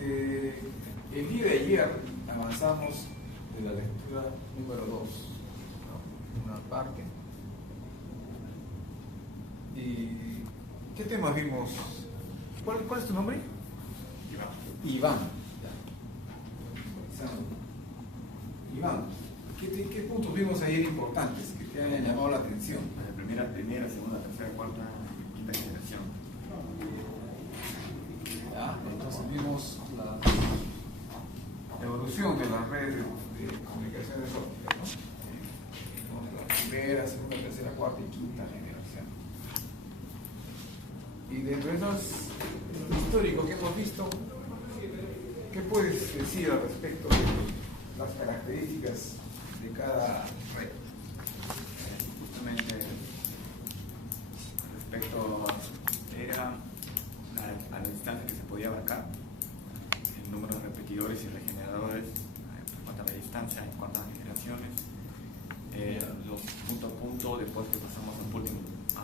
El día de ayer avanzamos de la lectura número 2, ¿no? Una parte. ¿Y qué temas vimos? ¿Cuál es tu nombre? Iván. Iván, ¿qué puntos vimos ayer importantes que te hayan llamado la atención? Primera, segunda, tercera, cuarta y quinta generación. ¿Ya? Entonces vimos la evolución de las redes de comunicaciones ópticas, ¿no? La primera, segunda, tercera, cuarta y quinta generación. Y dentro de esos históricos que hemos visto, ¿qué puedes decir al respecto de las características de cada red? Justamente respecto era a la distancia que se podía abarcar, el número de repetidores y regeneradores en cuanto a la distancia en cuantas generaciones, los punto a punto, después que pasamos a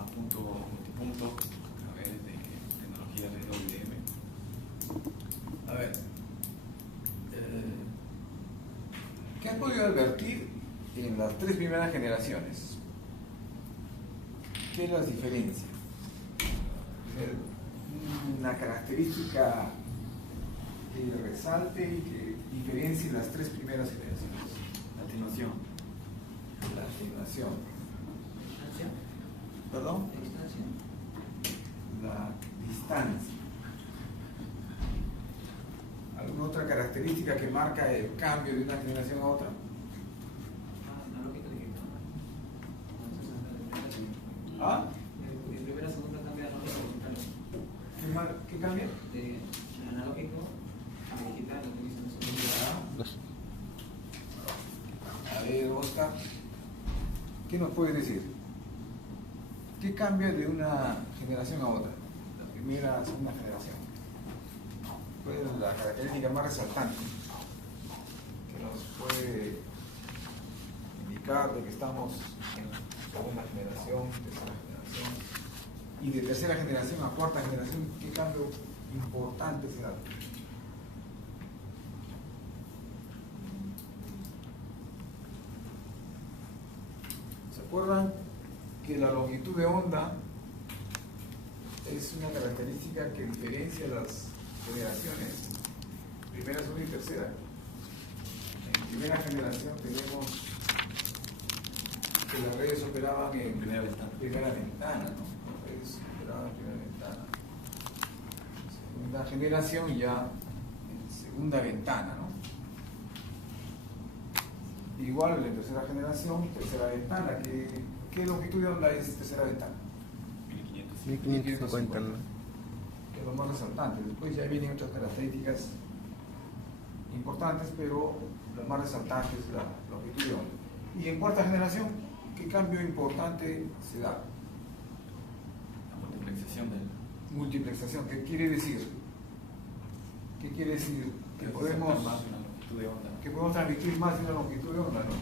punto multipunto a través de tecnologías de WDM. A ver, ¿qué has podido advertir en las tres primeras generaciones? ¿Qué las diferencia? Una característica que resalte y que diferencie las tres primeras generaciones. La atenuación. La atenuación. ¿Perdón? La distancia. ¿Alguna otra característica que marca el cambio de una generación a otra? ¿Ah? De primera a segunda cambia analógico. ¿Qué cambia? De analógico a digital. A ver, Oscar, ¿qué nos puedes decir? ¿Qué cambia de una generación a otra? La primera a la segunda generación. ¿Cuál es la característica más resaltante que nos puede indicar de que estamos en segunda generación, tercera generación, y de tercera generación a cuarta generación? ¿Qué cambio importante se da? ¿Se acuerdan que la longitud de onda es una característica que diferencia las generaciones, primera, segunda y tercera? En primera generación tenemos que las redes operaban en primera ventana, ¿no? Las redes operaban en primera ventana. Segunda generación ya en segunda ventana, ¿no? Igual en tercera generación, tercera ventana. ¿Qué longitud de onda es tercera ventana? 1550, ¿no? Que es lo más resaltante. Después ya vienen otras características importantes, pero lo más resaltante es la longitud de onda. Y en cuarta generación, ¿qué cambio importante se da? La multiplexación Multiplexación. ¿Qué quiere decir? ¿Qué quiere decir? Que podemos, más una longitud de onda. que podemos transmitir más de una longitud de onda, ¿no?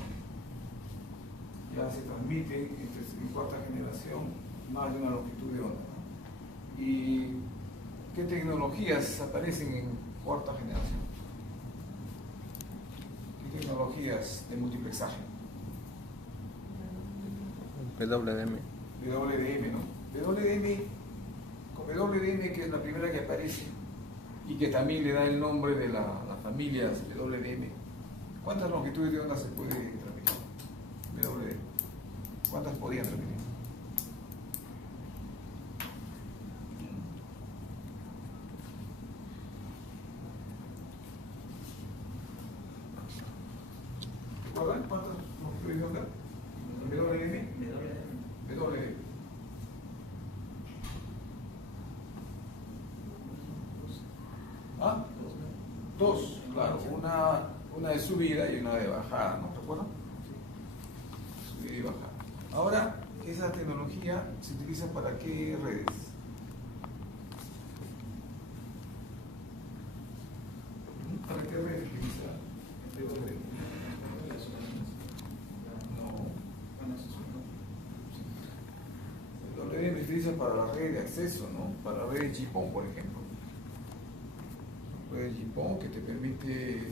Ya se transmite en cuarta generación más de una longitud de onda, ¿no? ¿Y qué tecnologías aparecen en cuarta generación? ¿Qué tecnologías de multiplexaje? WDM. WDM, ¿no? Con WDM, que es la primera que aparece y que también le da el nombre de las familias WDM. ¿Cuántas longitudes de onda se puede transmitir? WDM. ¿Cuántas podían transmitir? ¿Recuerdan cuántas longitudes de onda? WDM. WDM. ¿Ah? Dos, claro. Una de subida y una de bajada, ¿no? ¿Recuerdan? Subida y bajada. Ahora, esa tecnología se utiliza para qué redes? ¿Para qué redes se utiliza el WDM? No. El WDM se utiliza para la red de acceso, ¿no? Para la red de chipón, por ejemplo. red JPON que te permite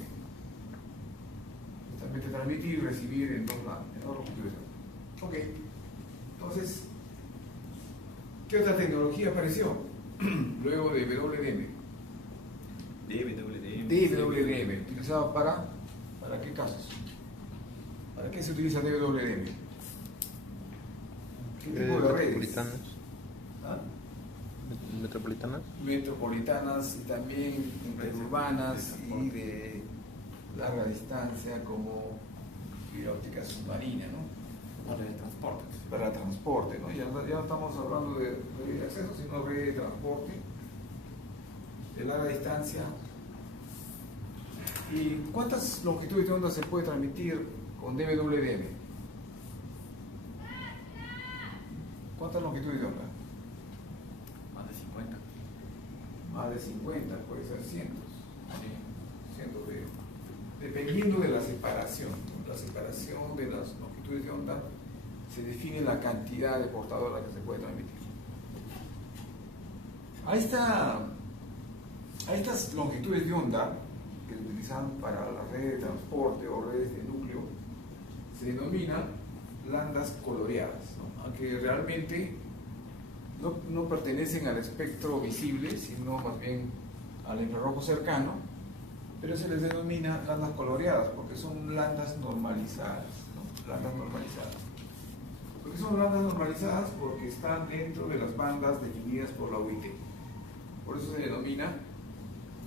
transmitir y recibir en dos longitudes. Ok, entonces, ¿qué otra tecnología apareció luego de WDM? DWDM, utilizado ¿para qué casos? ¿Para qué se utiliza DWDM? ¿Qué tipo de redes? Metropolitanas. ¿Ah? Metropolitanas. Metropolitanas y también interurbanas y de larga distancia como fibra óptica submarina, ¿no? Para el transporte. Para transporte, ¿no? Ya no estamos hablando de red de acceso, sino red de transporte de larga distancia. ¿Y cuántas longitudes de onda se puede transmitir con DWDM? ¿Cuántas longitudes de onda? Más de 50. Más de 50, puede ser cientos. Cientos dependiendo de la separación. La separación de las longitudes de onda se define la cantidad de portadora que se puede transmitir. A estas longitudes de onda que se utilizan para las redes de transporte o redes de núcleo se denominan bandas coloreadas, ¿no? Aunque realmente no pertenecen al espectro visible, sino más bien al infrarrojo cercano, pero se les denomina bandas coloreadas porque son bandas normalizadas, ¿no? Bandas normalizadas. ¿Por qué son bandas normalizadas? Porque están dentro de las bandas definidas por la UIT. Por eso se denomina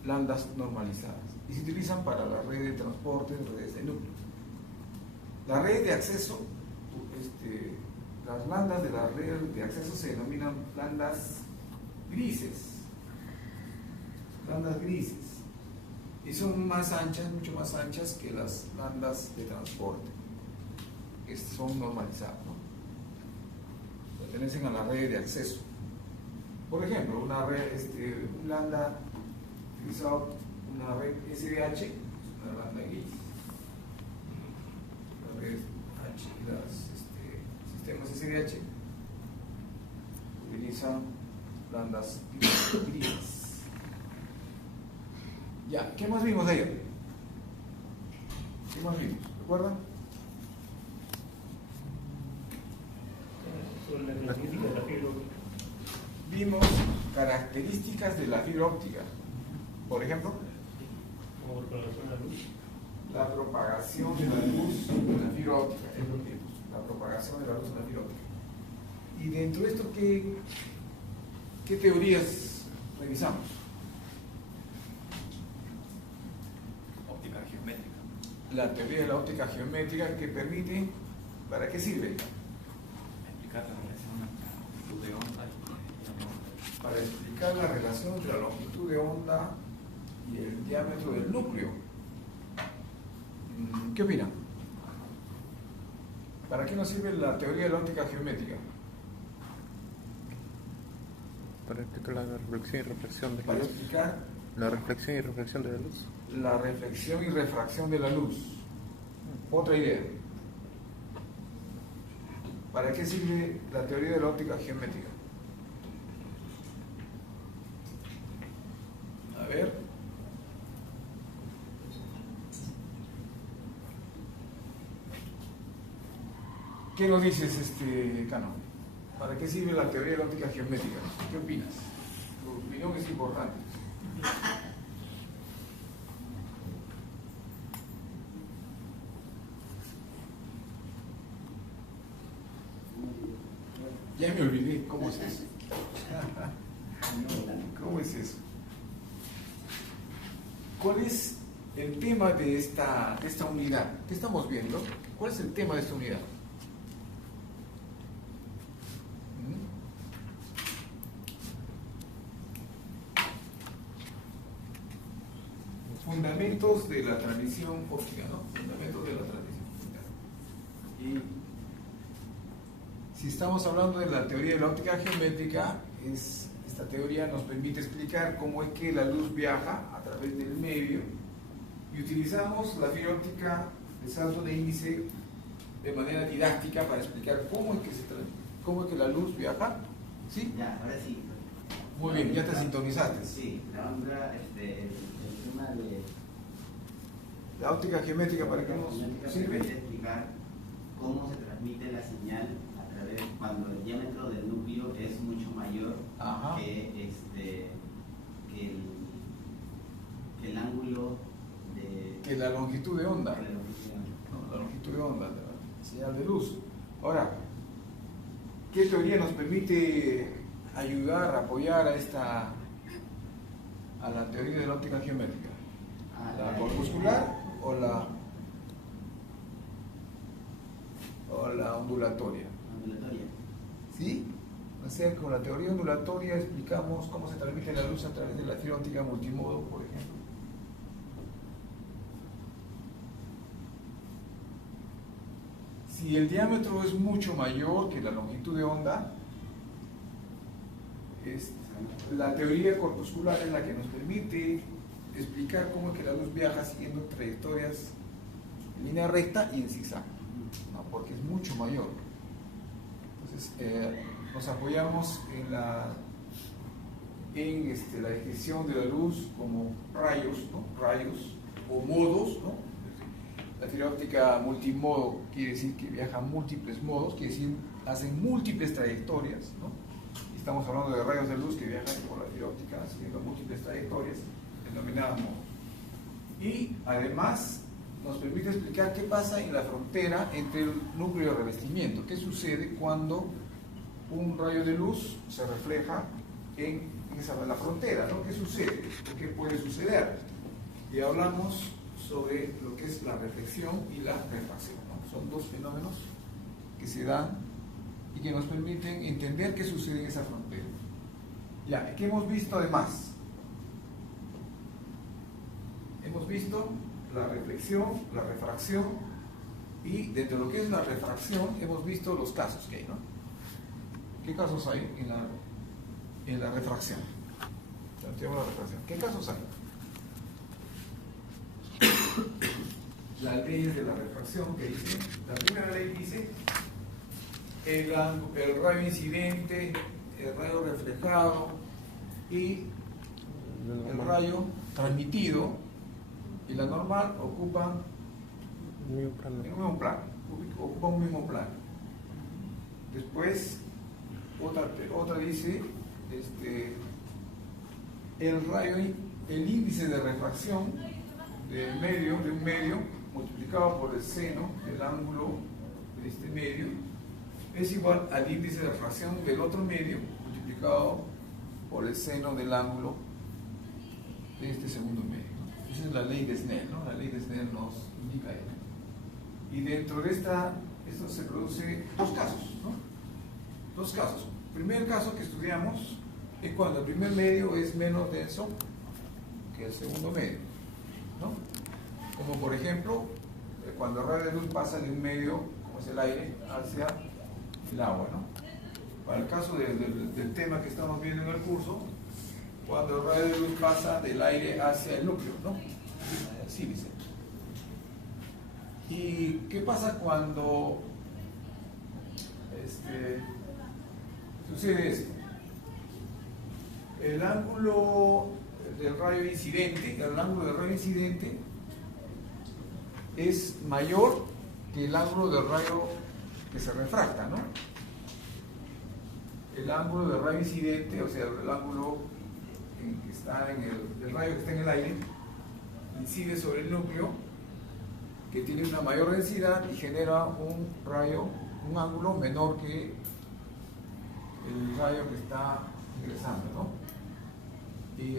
bandas normalizadas. Y se utilizan para la red de transporte, redes de núcleo. La red de acceso, las bandas de la red de acceso se denominan bandas grises. Bandas grises. Y son más anchas, mucho más anchas que las bandas de transporte, que son normalizadas, ¿no? Pertenecen a la red de acceso. Por ejemplo, una red, un lambda utilizado, una red SDH, una banda gris. La red H, los sistemas SDH utilizan bandas grises. Ya, ¿qué más vimos ayer? ¿Qué más vimos? ¿Recuerdan? Sobre la característica de la fibra óptica. Vimos características de la fibra óptica. Por ejemplo, Como propagación de la luz. la propagación de la luz en la fibra óptica. Es lo que vimos, la propagación de la luz en la fibra óptica. Y dentro de esto, ¿qué teorías revisamos? Óptica geométrica. La teoría de la óptica geométrica que permite, ¿para qué sirve? Explicar la relación entre la longitud de onda y Para explicar la relación entre la longitud de onda y el diámetro del núcleo. ¿Qué opinan? ¿Para qué nos sirve la teoría de la óptica geométrica? Para explicar la reflexión y refracción de la Para luz. explicar La reflexión y refracción de la luz. la reflexión y refracción de la luz. Otra idea. ¿Para qué sirve la teoría de la óptica geométrica? A ver. ¿Qué nos dices, Cano? ¿Para qué sirve la teoría de la óptica geométrica? ¿Qué opinas? Tu opinión es importante. Ya me olvidé, ¿cómo es eso? ¿Cómo es eso? ¿Cuál es el tema de esta unidad? ¿Qué estamos viendo? ¿Cuál es el tema de esta unidad? Fundamentos de la transmisión óptica, ¿no? Fundamentos de la transmisión óptica. Y si estamos hablando de la teoría de la óptica geométrica, esta teoría nos permite explicar cómo es que la luz viaja a través del medio y utilizamos la fibra óptica de salto de índice de manera didáctica para explicar cómo es que la luz viaja. ¿Sí? Ya, ahora sí. Muy bien, ya te sintonizaste. Sí, la onda, el tema de La óptica geométrica, ¿para qué nos geométrica sirve? permite explicar cómo se transmite la señal a través cuando el diámetro del núcleo es mucho mayor Ajá. que el ángulo de Que la longitud de onda. de la longitud. ¿No? La longitud de onda, la señal de luz. Ahora, ¿qué teoría nos permite ayudar, apoyar a la teoría de la óptica geométrica? ¿La corpuscular o la ondulatoria? Ondulatoria. ¿Sí? O sea, con la teoría ondulatoria explicamos cómo se transmite la luz a través de la fibra óptica multimodo, por ejemplo. Si el diámetro es mucho mayor que la longitud de onda, la teoría corpuscular es la que nos permite explicar cómo es que la luz viaja siguiendo trayectorias en línea recta y en zigzag, ¿no? Porque es mucho mayor. Entonces, nos apoyamos en la descripción de la luz como rayos, ¿no? Rayos o modos, ¿no? La fibra óptica multimodo quiere decir que viaja múltiples modos, quiere decir hacen múltiples trayectorias, ¿no? Estamos hablando de rayos de luz que viajan por la fibra óptica siguiendo múltiples trayectorias, denominadas modos. Y además nos permite explicar qué pasa en la frontera entre el núcleo y el revestimiento, qué sucede cuando un rayo de luz se refleja en la frontera, ¿no? ¿Qué sucede? ¿O qué puede suceder? Y hablamos sobre lo que es la reflexión y la refracción, ¿no? Son dos fenómenos que se dan y que nos permiten entender qué sucede en esa frontera. Ya, ¿qué hemos visto además? Hemos visto la reflexión, la refracción, y dentro de lo que es la refracción hemos visto los casos que hay, ¿no? ¿Qué casos hay en la refracción? Planteamos la refracción. ¿Qué casos hay? Las leyes de la refracción que dice, la primera ley dice el rayo incidente, el rayo reflejado y el rayo transmitido y la normal ocupan el mismo plano, ocupan un mismo plano. Después otra dice el índice de refracción de un medio multiplicado por el seno del ángulo de este medio es igual al índice de refracción del otro medio multiplicado por el seno del ángulo de este segundo medio. Esa es la ley de Snell, ¿no? La ley de Snell nos indica esto. Y dentro de esto se produce dos casos, ¿no? Dos casos. El primer caso que estudiamos es cuando el primer medio es menos denso que el segundo medio, ¿no? Como por ejemplo, cuando el rayo de luz pasa de un medio, como es el aire, hacia el agua, ¿no? Para el caso del tema que estamos viendo en el curso, cuando el rayo de luz pasa del aire hacia el núcleo, ¿no? El sílice. ¿Y qué pasa cuando sucede esto? El ángulo del rayo incidente, es mayor que el ángulo del rayo que se refracta, ¿no? El ángulo del rayo incidente, o sea, el ángulo que está el rayo que está en el aire, incide sobre el núcleo, que tiene una mayor densidad y genera un ángulo menor que el rayo que está ingresando, ¿no? Y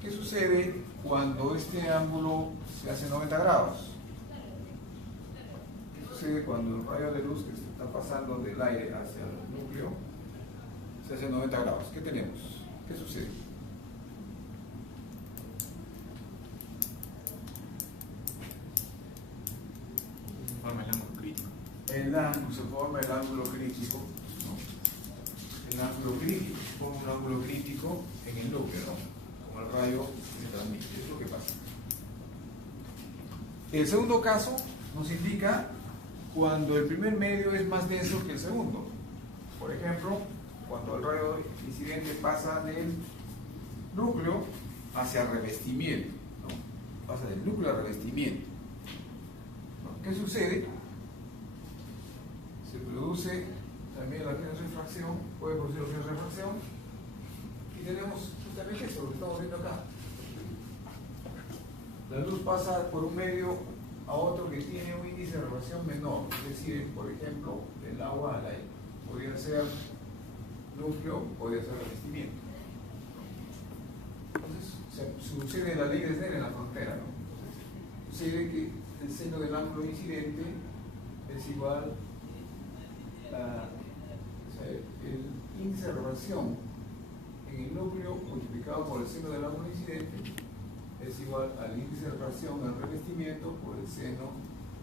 ¿qué sucede cuando este ángulo se hace 90 grados? ¿Qué sucede cuando el rayo de luz que se está pasando del aire hacia el núcleo se hace 90 grados? ¿Qué tenemos? ¿Qué sucede? Forma el ángulo crítico. Se forma el ángulo crítico, ¿no? El ángulo crítico, se forma un ángulo crítico en el núcleo, ¿no? Como el rayo que se transmite, es lo que pasa. El segundo caso nos indica cuando el primer medio es más denso que el segundo. Por ejemplo, cuando el rayo incidente pasa del núcleo hacia revestimiento, ¿no? Pasa del núcleo al revestimiento, ¿no? ¿Qué sucede? Se produce también la refracción, puede producir la refracción, y tenemos justamente eso, lo que estamos viendo acá. La luz pasa por un medio a otro que tiene un índice de refracción menor, es decir, por ejemplo, del agua al aire. Podría ser núcleo, podría ser revestimiento. Entonces, sucede la ley de Snell en la frontera, ¿no? Entonces, sucede que el seno del ángulo incidente es igual a, el índice de refracción en el núcleo multiplicado por el seno del ángulo incidente es igual al índice de refracción del revestimiento por el seno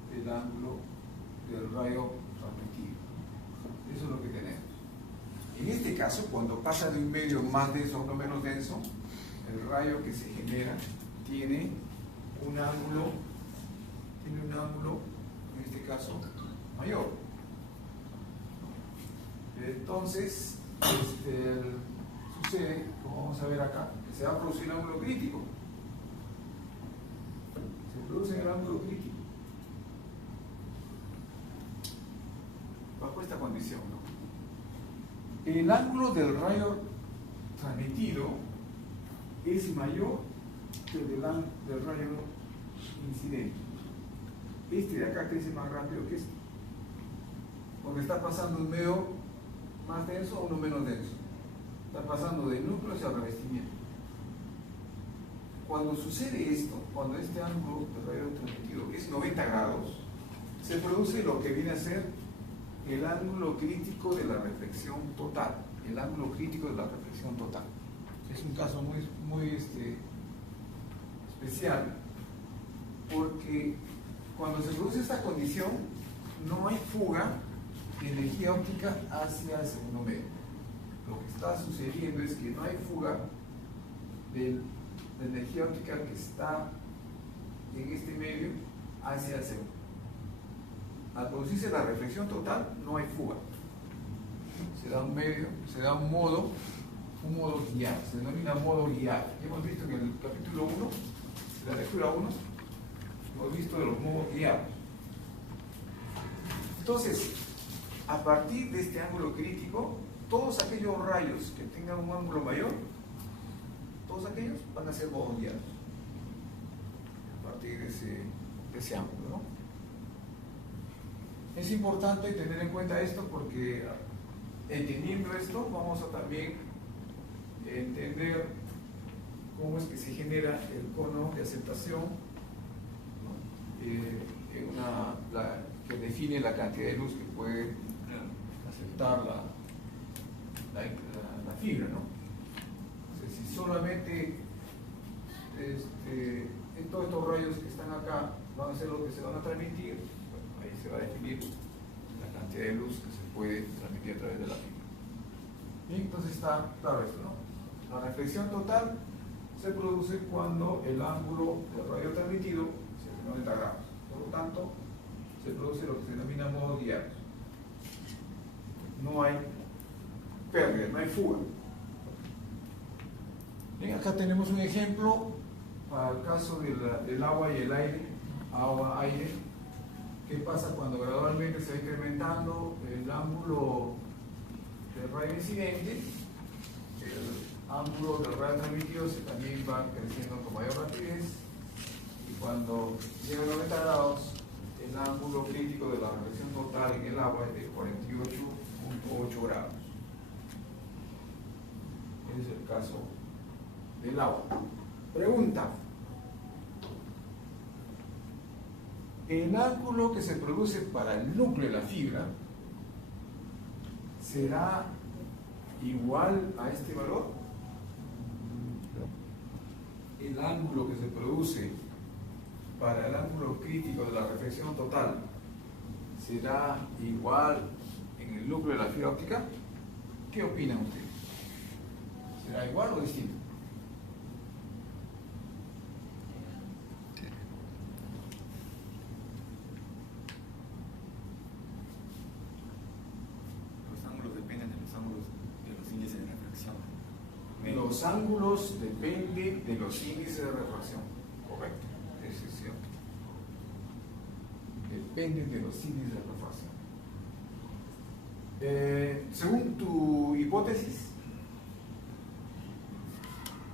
del ángulo del rayo transmitido. Eso es lo que tenemos. En este caso, cuando pasa de un medio más denso a uno menos denso, el rayo que se genera tiene un ángulo, en este caso, mayor. Entonces, sucede, como vamos a ver acá, que se va a producir un ángulo crítico. Se produce el ángulo crítico. Bajo esta condición, ¿no? El ángulo del rayo transmitido es mayor que el del rayo incidente. Este de acá crece más rápido que este, porque está pasando un medio más denso a uno menos denso. Está pasando del núcleo hacia el revestimiento. Cuando sucede esto, cuando este ángulo de rayo transmitido es 90 grados, se produce lo que viene a ser el ángulo crítico de la reflexión total. El ángulo crítico de la reflexión total. Es un caso muy especial, porque cuando se produce esta condición, no hay fuga de energía óptica hacia el segundo medio. Lo que está sucediendo es que no hay fuga de energía óptica que está en este medio hacia el segundo. Al producirse la reflexión total, no hay fuga. Se da un medio, se da un modo guiado, se denomina modo guiado. Hemos visto en el capítulo 1, de la lectura 1, hemos visto de los modos guiados. Entonces, a partir de este ángulo crítico, todos aquellos rayos que tengan un ángulo mayor, todos aquellos van a ser modos guiados. A partir de ese ángulo, ¿no? Es importante tener en cuenta esto porque entendiendo esto vamos a también entender cómo es que se genera el cono de aceptación, ¿no? Que define la cantidad de luz que puede aceptar la fibra, ¿no? O sea, si solamente todos estos rayos que están acá van a ser los que se van a transmitir, ahí se va a definir la cantidad de luz que se puede transmitir a través de la fibra. Bien, entonces está claro esto, ¿no? La reflexión total se produce cuando el ángulo del rayo transmitido es de 90 grados. Por lo tanto, se produce lo que se denomina modos guiados. No hay pérdida, no hay fuga. Bien, acá tenemos un ejemplo para el caso del agua y el aire, agua-aire. ¿Qué pasa cuando gradualmente se va incrementando el ángulo del rayo incidente? El ángulo del rayo transmitido también va creciendo con mayor rapidez, y cuando llega a 90 grados, el ángulo crítico de la reflexión total en el agua es de 48.8 grados. Ese es el caso del agua. Pregunta: el ángulo que se produce para el núcleo de la fibra será igual a este valor. El ángulo que se produce para el ángulo crítico de la reflexión total será igual en el núcleo de la fibra óptica. ¿Qué opinan ustedes? ¿Será igual o distinto? Los ángulos dependen de los índices de reflexión. Los los ángulos dependen de los índices de refracción. Correcto, eso es cierto. Dependen de los índices de refracción. Según tu hipótesis,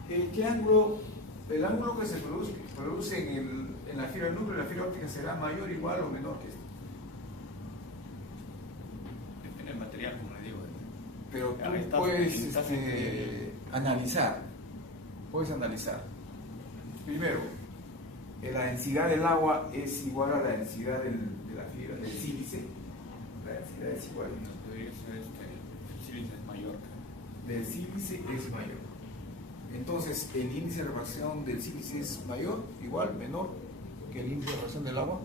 ¿qué ángulo, el ángulo que se produce en la fibra del núcleo de la fibra óptica será mayor, igual o menor que este? Depende del material, como le digo. Pero tú Ahora puedes estás analizar. Puedes analizar. Primero, la densidad del agua es igual a la densidad de la fibra, del sílice. La densidad es igual. Debería ser el sílice es mayor. Del sílice es mayor. Entonces, el índice de refracción del sílice es mayor, igual, menor que el índice de refracción del agua.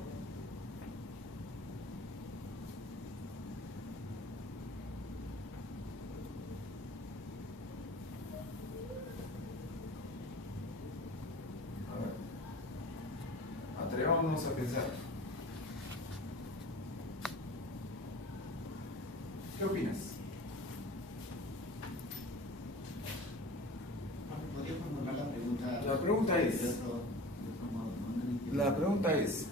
A ver, atrevámonos a pensar. ¿Qué opinas? ¿Podría formular la pregunta? La pregunta es- de otro modo? No entiendo. La pregunta es,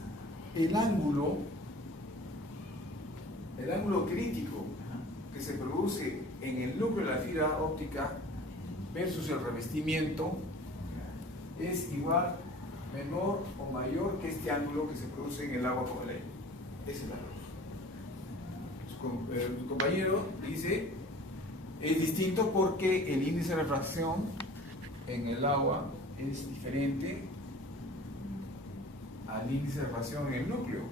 el ángulo crítico Ajá. que se produce en el núcleo de la fibra óptica versus el revestimiento es igual, menor o mayor que este ángulo que se produce en el agua con el aire. Esa es la pregunta. Tu compañero dice, es distinto porque el índice de refracción en el agua es diferente al índice de refracción en el núcleo.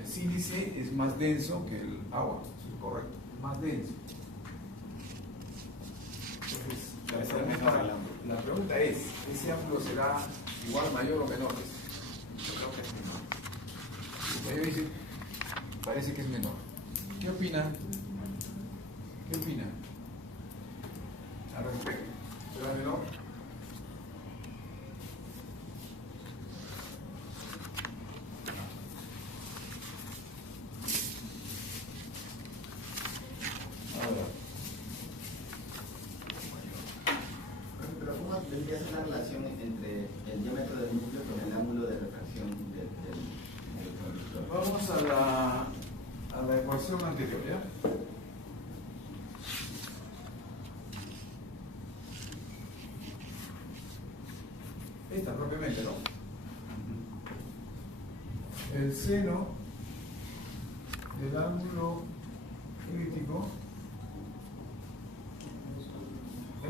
El sílice es más denso que el agua, eso es correcto, es más denso. Entonces, la pregunta es, ¿ese ángulo será igual, mayor o menor? Yo creo que es menor. El compañero dice, parece que es menor. ¿Qué opina? ¿Qué opina al respecto? ¿Será menor? Ahora, Pero ¿cómo tendría que ser la relación entre el diámetro del núcleo con el ángulo de refracción del electrón? vamos a la ecuación anterior, ¿ya? Esta propiamente, ¿no? El seno del ángulo crítico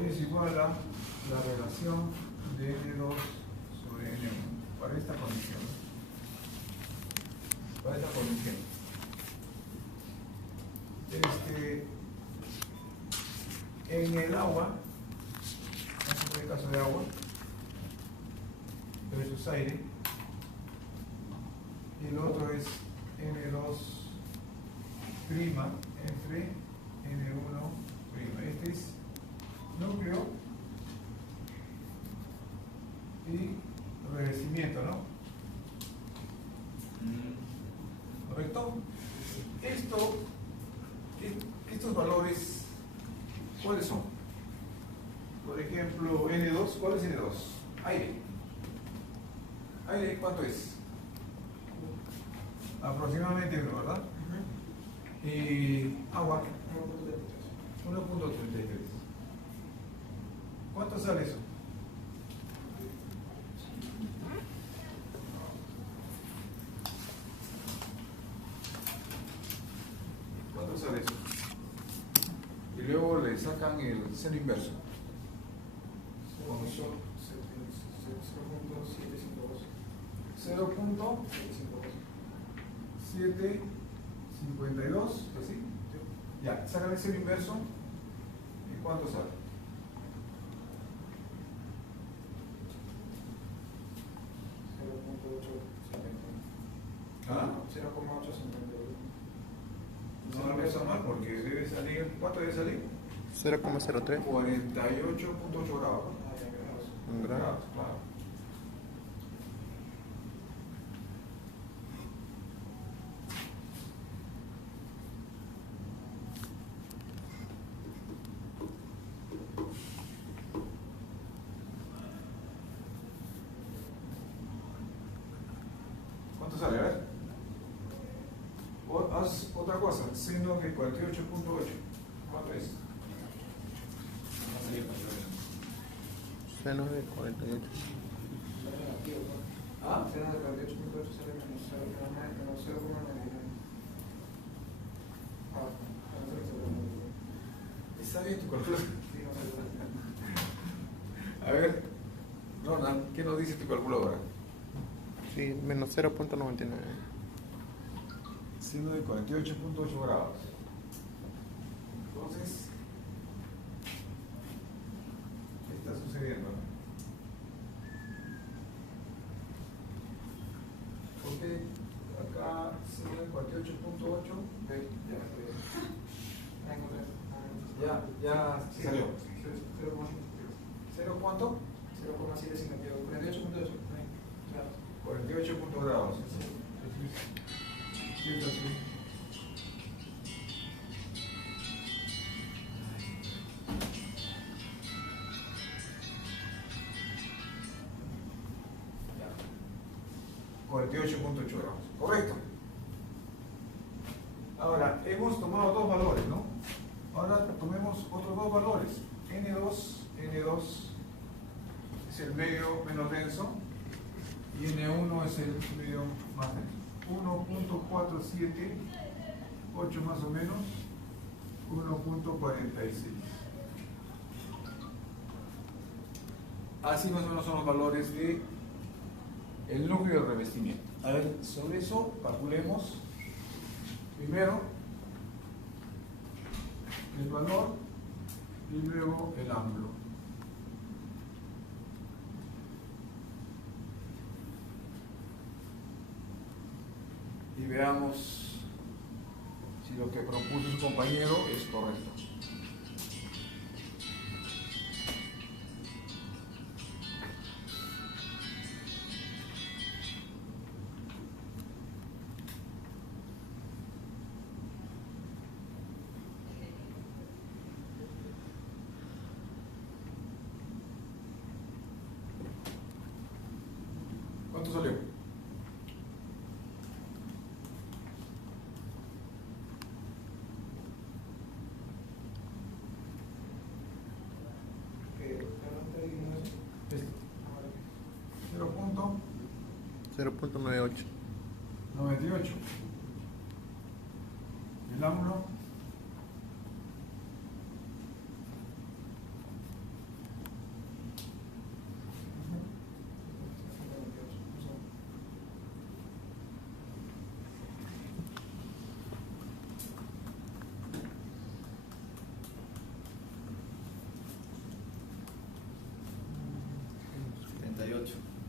es igual a la relación de N2 sobre N1 para esta condición. Para esta condición. En el agua, en el caso de agua, versus aire, y el otro es N2' entre N1'. Este es núcleo y revestimiento, ¿no? ¿Correcto? Estos valores, ¿cuáles son? Por ejemplo, N2, ¿cuál es N2? Aire. ¿Aire cuánto es? Aproximadamente 1, ¿verdad? Y agua, 1.33. ¿Cuánto sale eso? ¿Cuánto sale eso? Y luego le sacan el seno inverso. Con eso, 0.752, pues sí. Ya, sacan el seno inverso. ¿Y cuánto sale? ¿Ah? 0.851. No lo está mal porque debe salir. ¿Cuánto debe salir? 0,03 48.8 grados. grados. Claro. seno de 48.8. ¿Cuánto es? Seno de 48. ¿Ah? Seno de 48.8 sale menos 0,99. Ah, Está bien tu calculadora. sí, no sé. A ver, Ronald, ¿qué nos dice tu calculadora? Sí, menos 0.99. Seno de 48.8 grados. Entonces, ¿qué está sucediendo? Porque acá seno de 48.8, ve, ya salió. ¿Cero cuánto? 0,752. 48.8. Claro. 48 grados. ¿Cierto? Sí. Ya. 48.8 grados. Correcto. Ahora, hemos tomado dos valores, ¿no? Ahora tomemos otros dos valores. N2 es el medio menos denso y N1 es el medio más denso. 1.478 más o menos, 1.46. Así más o menos son los valores de el núcleo de revestimiento. A ver, sobre eso calculemos primero el valor y luego el ángulo. Y veamos si lo que propuso su compañero es correcto. ¿Cuánto salió? Este. 0.98. 0.98. El ángulo.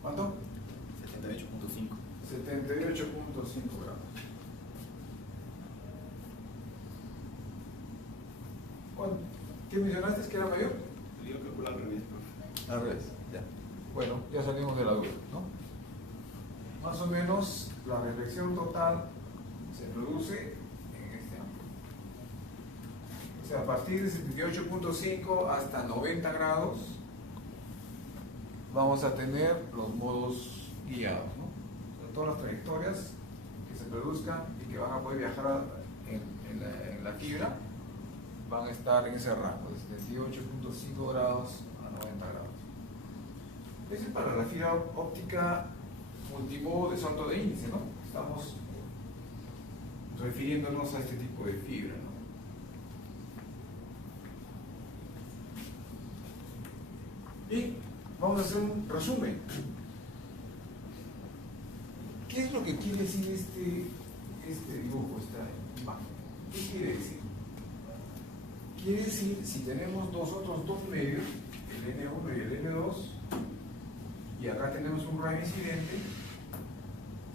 ¿Cuánto? 78.5. 78.5 grados. ¿Cuánto? ¿Qué mencionaste que era mayor? Yo calculo al revés, profe. Al revés, ya. Bueno, ya salimos de la duda, ¿no? Más o menos la reflexión total se produce en este ángulo. O sea, a partir de 78.5 hasta 90 grados vamos a tener los modos guiados, ¿no? O sea, todas las trayectorias que se produzcan y que van a poder viajar en la fibra van a estar en ese rango de 78.5 grados a 90 grados. Ese es para la fibra óptica multimodo de salto de índice, ¿no? Estamos refiriéndonos a este tipo de fibra, ¿no? Y vamos a hacer un resumen. ¿Qué es lo que quiere decir este dibujo, esta imagen? ¿Qué quiere decir? Quiere decir, si tenemos nosotros dos medios, el N1 y el N2, y acá tenemos un rayo incidente,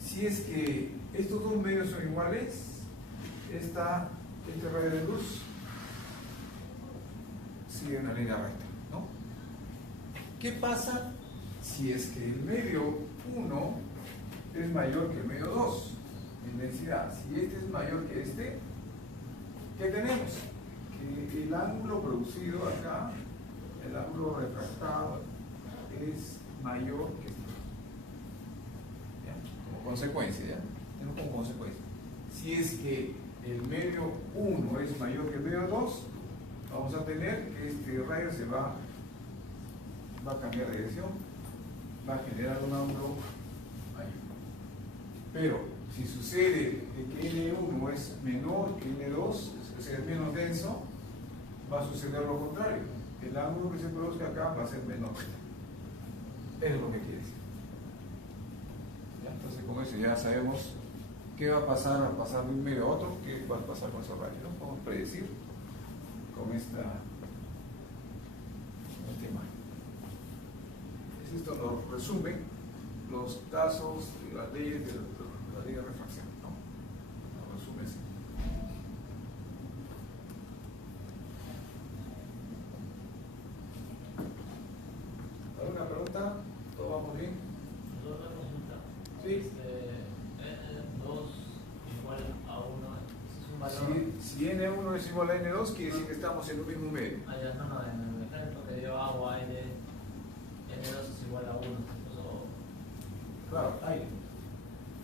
si es que estos dos medios son iguales, este rayo de luz sigue una línea recta, ¿no? ¿Qué pasa si es que el medio 1 es mayor que el medio 2 en densidad? Si este es mayor que este, ¿qué tenemos? Que el ángulo producido acá, el ángulo refractado, es mayor que este. ¿Ya? Como consecuencia, ¿ya? Tenemos como consecuencia. Si es que el medio 1 es mayor que el medio 2, vamos a tener que este rayo se va a cambiar de dirección, va a generar un ángulo ahí. Pero si sucede que N1 es menor que N2, o sea, es menos denso, va a suceder lo contrario. El ángulo que se produzca acá va a ser menor. Eso es lo que quiere decir. ¿Ya? Entonces, con eso ya sabemos qué va a pasar al pasar de un medio a otro, qué va a pasar con esos rayos, ¿no? Podemos predecir con esta imagen. Esto nos resume los casos de las leyes de la ley de refracción, ¿no? Nos resume así. ¿Alguna pregunta? ¿Todo vamos bien? Otra consulta. Sí. N2 igual a 1 es un valor. Si N1 es igual a N2, quiere decir que estamos en un mismo medio. Ah, ya, no, en el ejemplo que dio agua, aire, N2 es igual a 1. Claro, aire.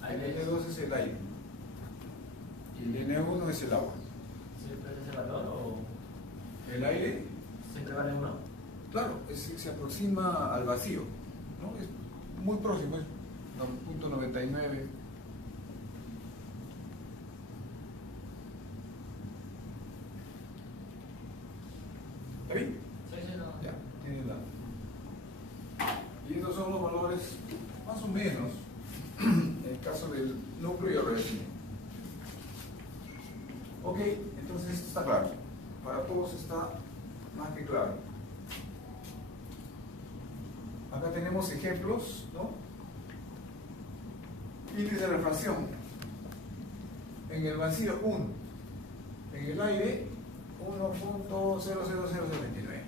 Aire El N2 es el aire. Y el N1 es el agua. ¿Siempre es ese valor o El aire, siempre vale 1? claro, se aproxima al vacío, ¿no? Es muy próximo, es 0.99. ¿Está bien? Sí, no. Ya, tiene la. Y estos son los valores más o menos en el caso del núcleo y el revestimiento. Ok, entonces esto está claro. Para todos está más que claro. Acá tenemos ejemplos, ¿no? Índice de refracción. En el vacío 1. En el aire 1.000029.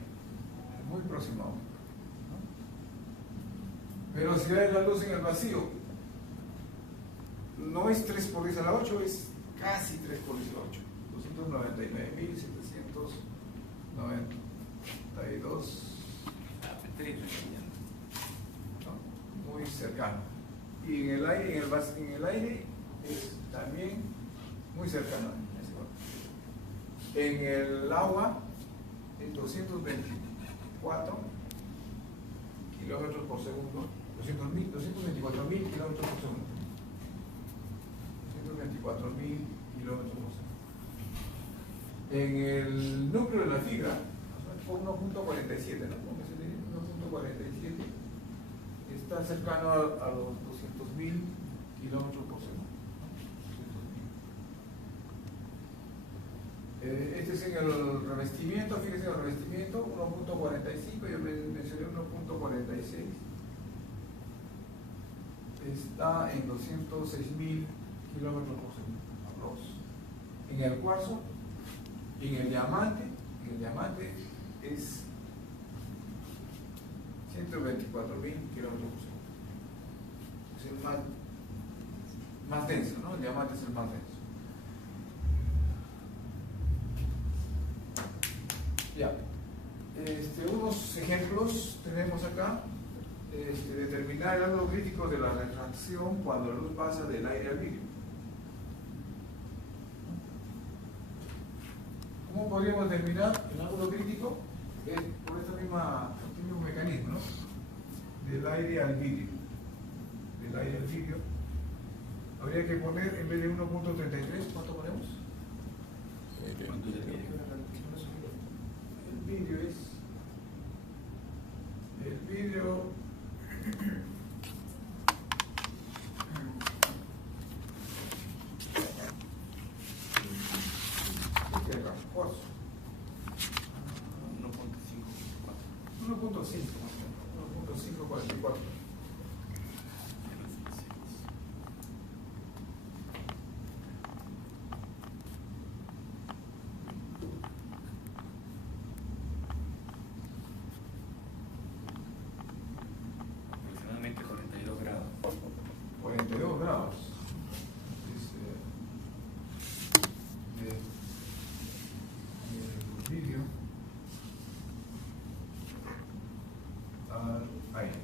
Muy próximo. ¿No? Pero si hay la luz en el vacío, no es 3 por 10 a la 8, es casi 3 por 10 a la 8. 299.792. ¿No? Muy cercano. Y en el aire, en el aire es también muy cercano. En el agua es 224 kilómetros por segundo. 224.000 kilómetros por segundo. 224.000 kilómetros por segundo. En el núcleo de la fibra, 1.47, ¿no? 1.47 está cercano a los 200.000 kilómetros por segundo. Este es en el revestimiento, fíjense en el revestimiento, 1.45, yo mencioné 1.46. Está en 206.000 kilómetros por segundo. En el cuarzo, y en el diamante es 124.000 kilómetros por segundo. Es el más denso, ¿no? El diamante es el más denso. Ya. Unos ejemplos tenemos acá. Determinar el ángulo crítico de la refracción cuando la luz pasa del aire al vidrio. ¿Cómo podríamos determinar el ángulo crítico? Por este mismo mecanismo, ¿no? Del aire al vidrio. Del aire al vidrio. Habría que poner, en vez de 1.33, ¿cuánto ponemos? ¿Cuánto es el vidrio? El vidrio es. El vidrio. Cuarzo. 1.54. 1.544. Aproximadamente 42 grados. 42 grados. El vidrio al aire.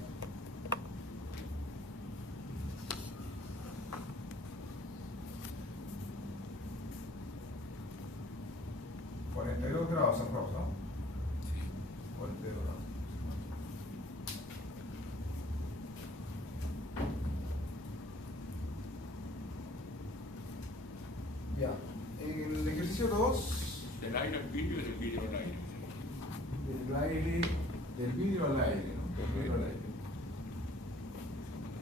del aire al vidrio y del vidrio al aire. Del aire, del vidrio al aire, ¿no? Del vidrio al aire.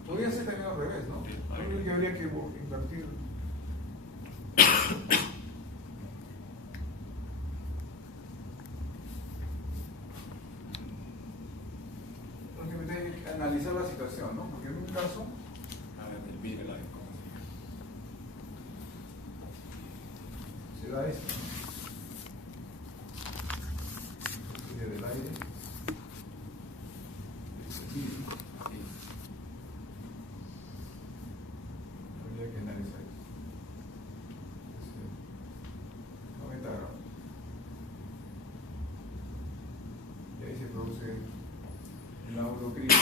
Podría ser también al revés, ¿no? Yo creo que habría que invertir. Porque hay que analizar la situación, ¿no? Porque en un caso, A ver, del vidrio al aire. ¿Cómo se da esto, ¿no? Sería del aire. Del vidrio. se dice? Habría que analizar eso. 90 grados. Y ahí se produce el ángulo crítico.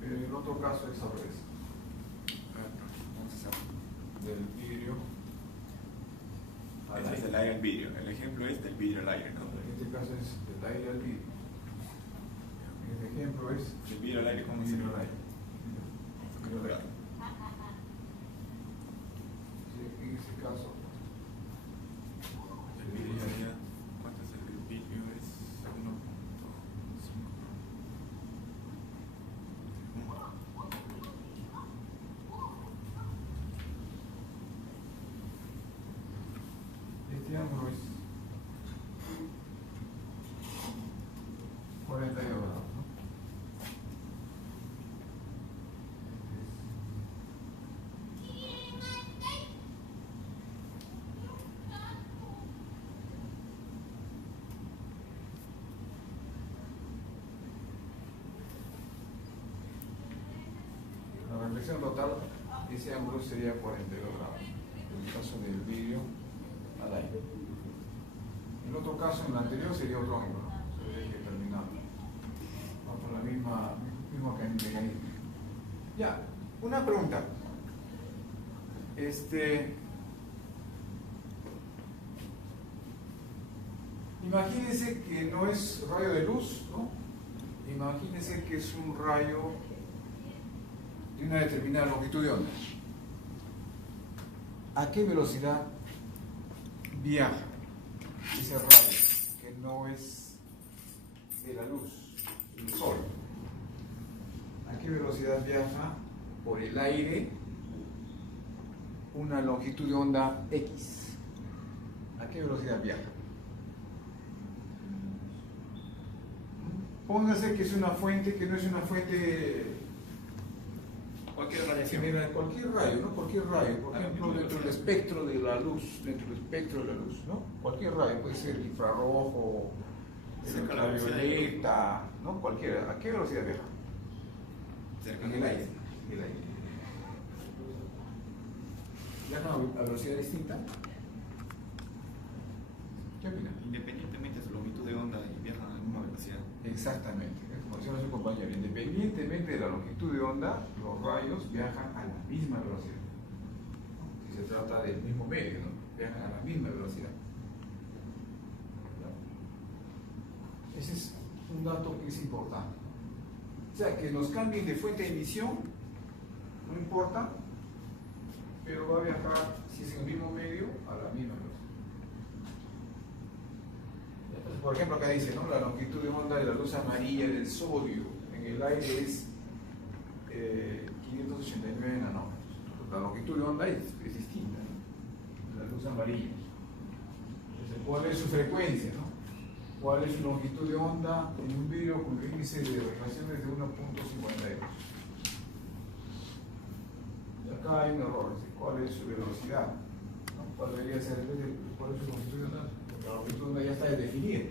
Pero en el otro caso es al revés. Entonces, Del vidrio al ese es aire. del aire al vidrio. El ejemplo es del vidrio al aire, ¿no? En este caso es del aire al vidrio. En este ejemplo es Del vidrio al aire, ¿cómo se vidrio llama? al aire. Vidrio al aire. Sí, en ese caso, El vidrio sería, ¿cuánto es el vidrio? Es 1.5. este ángulo es 42 grados, ¿no? La reflexión total, ese ángulo sería 42 grados, en el caso del vidrio al aire. En el otro caso, en el anterior, sería otro ángulo, ¿no? Sería que terminar con la mismo mecanismo. Ya, una pregunta. Imagínense que no es rayo de luz, ¿no? Imagínense que es un rayo de una determinada longitud de onda. ¿A qué velocidad viaja ese rayo que no es de la luz, del sol? ¿A qué velocidad viaja por el aire una longitud de onda X? ¿A qué velocidad viaja? Póngase que es una fuente que no es una fuente Cualquier radiación. genera cualquier rayo, ¿no? Cualquier rayo, por ejemplo, dentro del espectro de la luz, ¿no? Cualquier rayo, puede ser infrarrojo, Cerca de la velocidad de la luz. ultravioleta, ¿no? Cualquiera. ¿A qué velocidad viaja? Cerca En de el la aire. En el aire. ¿Viaja a velocidad distinta? ¿Qué opina? Independientemente de su longitud de onda y viajan a la misma velocidad. Exactamente, como decía su compañero, independientemente de la longitud de onda, los rayos viajan a la misma velocidad. Si se trata del mismo medio, ¿no? Viajan a la misma velocidad. ¿No? Ese es un dato que es importante. O sea, que nos cambien de fuente de emisión, no importa, pero va a viajar, si es en el mismo medio, a la misma velocidad. Entonces, por ejemplo, acá dice, ¿no? La longitud de onda de la luz amarilla del sodio en el aire es 589 nanómetros. La longitud de onda es distinta, ¿no? La luz amarilla. Entonces, ¿cuál es su frecuencia, no? ¿Cuál es su longitud de onda en un vidrio con índice de refracción de 1.52? Y acá hay un error, ¿cuál es su velocidad? ¿No? ¿Cuál debería ser en vez de cuál es su longitud de onda? Porque la longitud de onda ya está definida.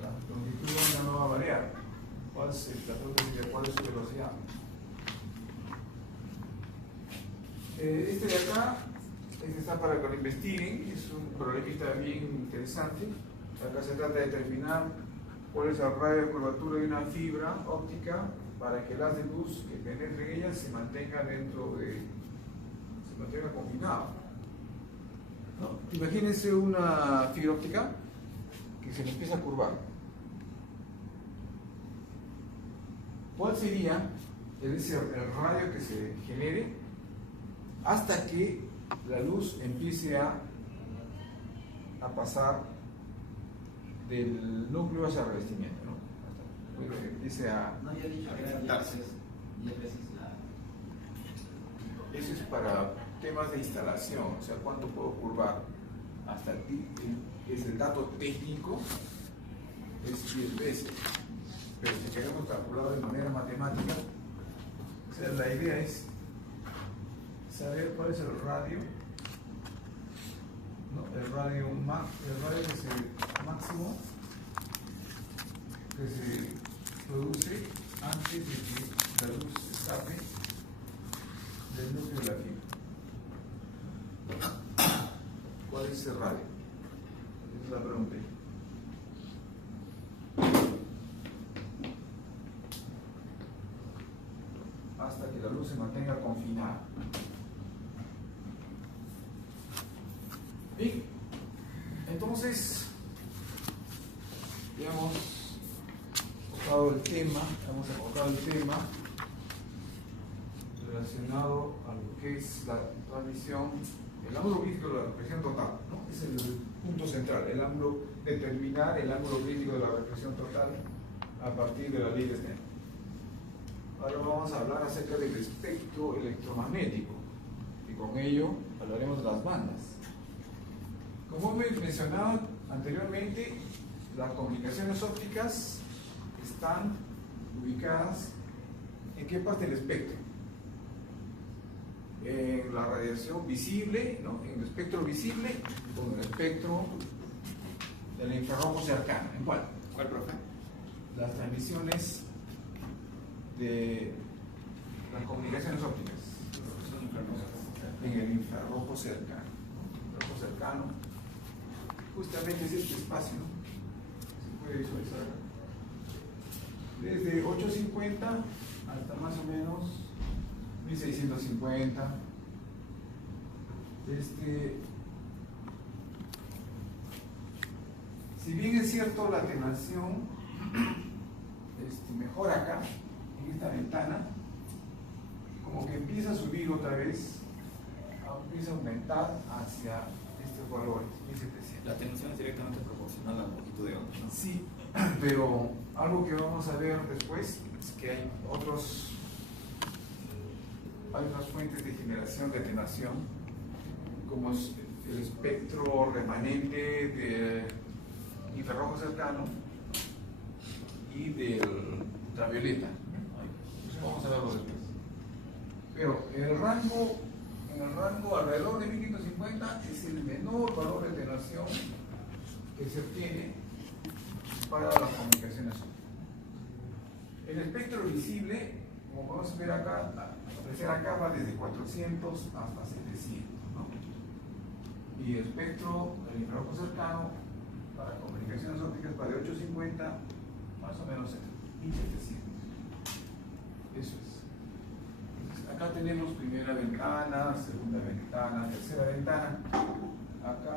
La longitud de onda no va a variar. ¿Cuál es la pregunta sería cuál es su velocidad? Este de acá, este está para que lo investiguen, es un problemita bien interesante. Acá se trata de determinar cuál es el radio de curvatura de una fibra óptica para que el haz de luz que penetre en ella se mantenga confinado. ¿No? Imagínense una fibra óptica que se le empieza a curvar. ¿Cuál sería el radio que se genere hasta que la luz empiece a pasar del núcleo hacia el revestimiento, ¿no? Hasta que empiece a... No, yo he dicho que era 10 veces la... Eso es para temas de instalación, o sea, cuánto puedo curvar. Hasta aquí es el dato técnico, es 10 veces. Pero si queremos calcularlo de manera matemática, o sea, la idea es saber cuál es el radio, ¿no? el radio que es el máximo que se produce antes de que la luz escape del núcleo de la fibra. ¿Cuál es ese radio? Esa es la pregunta. Hasta que la luz se mantenga confinada. Bien, entonces ya hemos enfocado el tema relacionado a lo que es la transmisión, el ángulo crítico de la reflexión total, ¿no? Es el punto central, determinar el ángulo crítico de la reflexión total a partir de la ley de Snell. Ahora vamos a hablar acerca del espectro electromagnético y con ello hablaremos de las bandas. Como hemos mencionado anteriormente, las comunicaciones ópticas están ubicadas ¿en qué parte del espectro? En la radiación visible, ¿no? En el espectro visible o en el espectro del infrarrojo cercano. ¿En cuál? ¿Cuál, profe? Las transmisiones de las comunicaciones ópticas en el infrarrojo cercano. Infrarrojo cercano justamente es este espacio, ¿no? Se puede visualizar acá. Desde 850 hasta más o menos 1650. Si bien es cierto la atenuación mejora acá en esta ventana, como que empieza a subir otra vez, empieza a aumentar hacia estos valores 1700. La atenuación es directamente proporcional a la longitud de onda, ¿no? Sí, pero algo que vamos a ver después es que hay otras fuentes de generación de atenuación, como es el espectro remanente de infrarrojo cercano y del ultravioleta. Eso vamos a verlo después. Pero en el rango alrededor de 1550 es el menor valor de atenuación que se obtiene para las comunicaciones ópticas. El espectro visible, como podemos ver acá, apreciar acá va desde 400 hasta 700, ¿no? Y el espectro del infrarrojo cercano para comunicaciones ópticas va de 850 más o menos a 1700. Eso es. Entonces, acá tenemos primera ventana, segunda ventana, tercera ventana. Acá